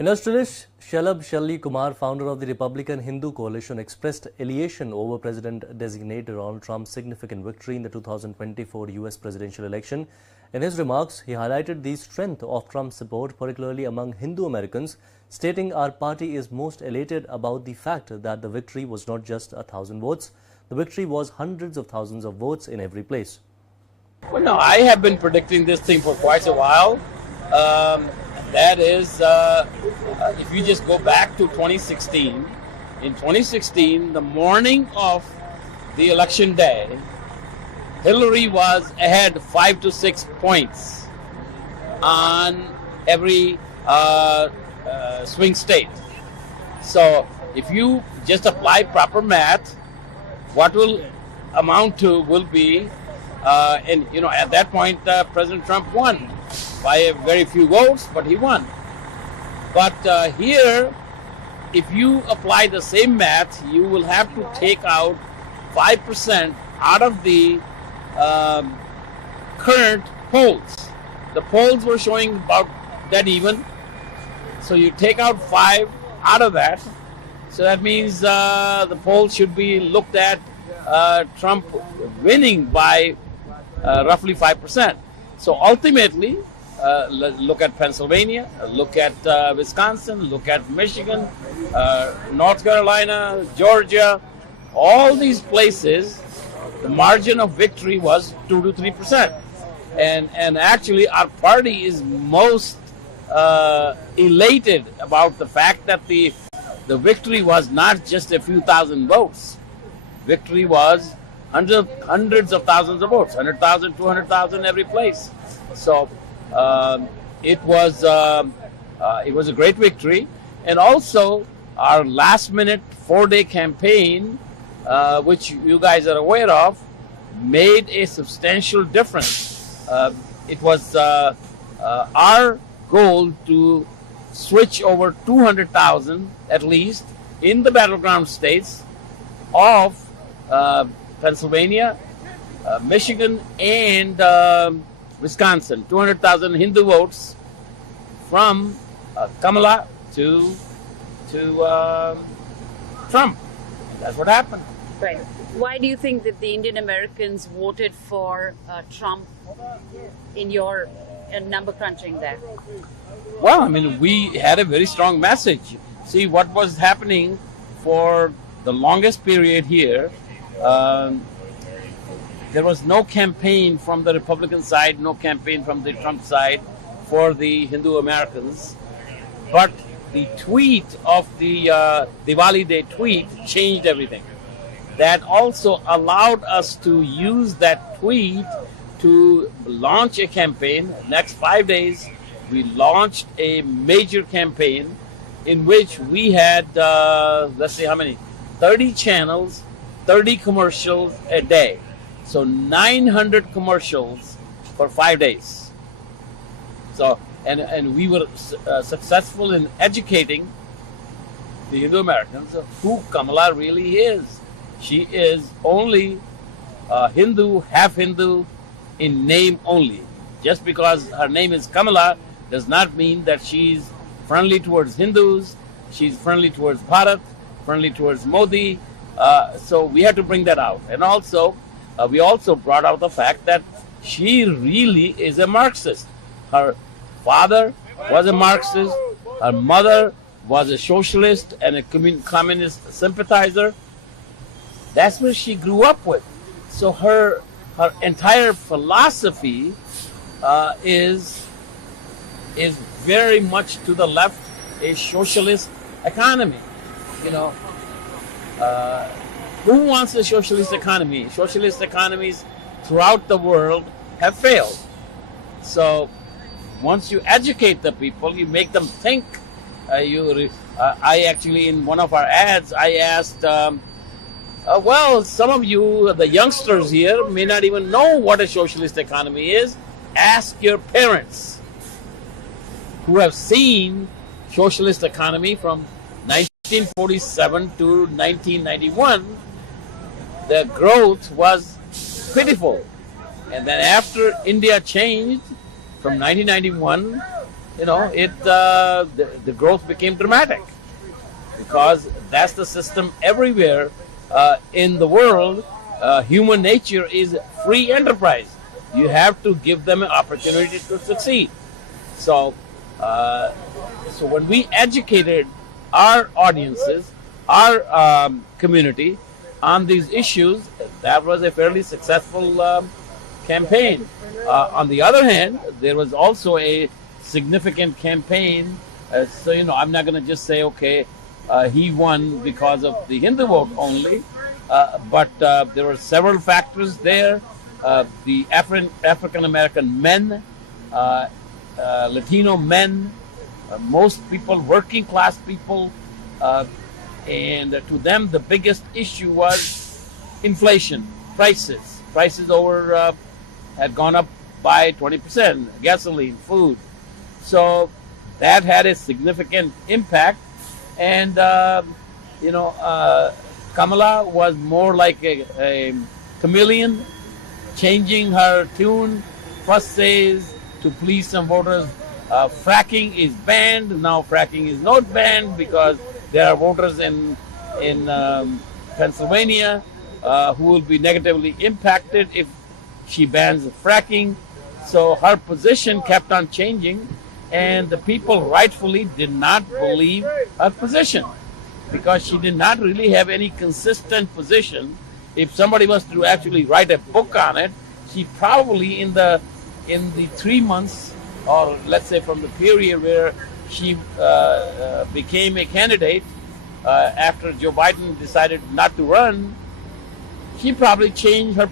Industrialist Shalli Kumar, founder of the Republican Hindu coalition, expressed elation over President-designate Donald Trump's significant victory in the 2024 US presidential election. In his remarks, he highlighted the strength of Trump's support, particularly among Hindu Americans, stating, "Our party is most elated about the fact that the victory was not just 1,000 votes. The victory was hundreds of thousands of votes in every place." Well, no, I have been predicting this thing for quite a while. That is, if you just go back to 2016, in 2016, the morning of the election day, Hillary was ahead 5 to 6 points on every swing state. So if you just apply proper math, what will amount to will be, and at that point, President Trump won by a very few votes, but he won. But here, if you apply the same math, you will have to take out 5% out of the current polls. The polls were showing about that even. So you take out 5 out of that. So that means the polls should be looked at Trump winning by roughly 5%. So ultimately, look at Pennsylvania, look at Wisconsin, look at Michigan, North Carolina, Georgia, all these places, the margin of victory was 2 to 3%. And actually our party is most elated about the fact that the victory was not just a few thousand votes. Victory was hundreds of thousands of votes, 100,000, 200,000 every place. So it was a great victory. And also our last minute 4-day campaign, which you guys are aware of, made a substantial difference. It was our goal to switch over 200,000 at least in the battleground states of Pennsylvania, Michigan, and Wisconsin. 200,000 Hindu votes from Kamala to Trump. That's what happened. Right. Why do you think that the Indian Americans voted for Trump in your number crunching there? Well, I mean, we had a very strong message. See, what was happening for the longest period here, there was no campaign from the Republican side, no campaign from the Trump side for the Hindu Americans. But the tweet of the Diwali Day tweet changed everything. That also allowed us to use that tweet to launch a campaign. Next 5 days, we launched a major campaign in which we had, let's see how many, 30 channels, 30 commercials a day. So 900 commercials for 5 days. So, and we were successful in educating the Hindu Americans of who Kamala really is. She is only Hindu, half Hindu in name only. Just because her name is Kamala does not mean that she's friendly towards Hindus, she's friendly towards Bharat, friendly towards Modi. So we had to bring that out. And also, we also brought out the fact that she really is a Marxist. Her father was a Marxist, her mother was a socialist and a communist sympathizer. That's what she grew up with. So her entire philosophy is very much to the left, a socialist economy. Who wants a socialist economy? Socialist economies throughout the world have failed. So once you educate the people, you make them think. I actually, in one of our ads, I asked, well, some of you, the youngsters here, may not even know what a socialist economy is. Ask your parents who have seen socialist economy from 1947 to 1991. The growth was pitiful. And then after India changed from 1991, the growth became dramatic, because that's the system everywhere in the world. Human nature is free enterprise. You have to give them an opportunity to succeed. So, so when we educated our audiences, our community on these issues, that was a fairly successful campaign. On the other hand, there was also a significant campaign. So, I'm not going to just say, okay, he won because of the Hindu vote only, but there were several factors there. The African American men, Latino men, most people, working class people, and to them the biggest issue was inflation, prices. Prices had gone up by 20%, gasoline, food. So that had a significant impact. And, Kamala was more like a chameleon, changing her tune. First says, to please some voters, fracking is banned. Now fracking is not banned because there are voters in Pennsylvania who will be negatively impacted if she bans fracking. So her position kept on changing, and the people rightfully did not believe her position, because she did not really have any consistent position. If somebody was to actually write a book on it, she probably in the 3 months, or let's say from the period where she became a candidate after Joe Biden decided not to run, she probably changed her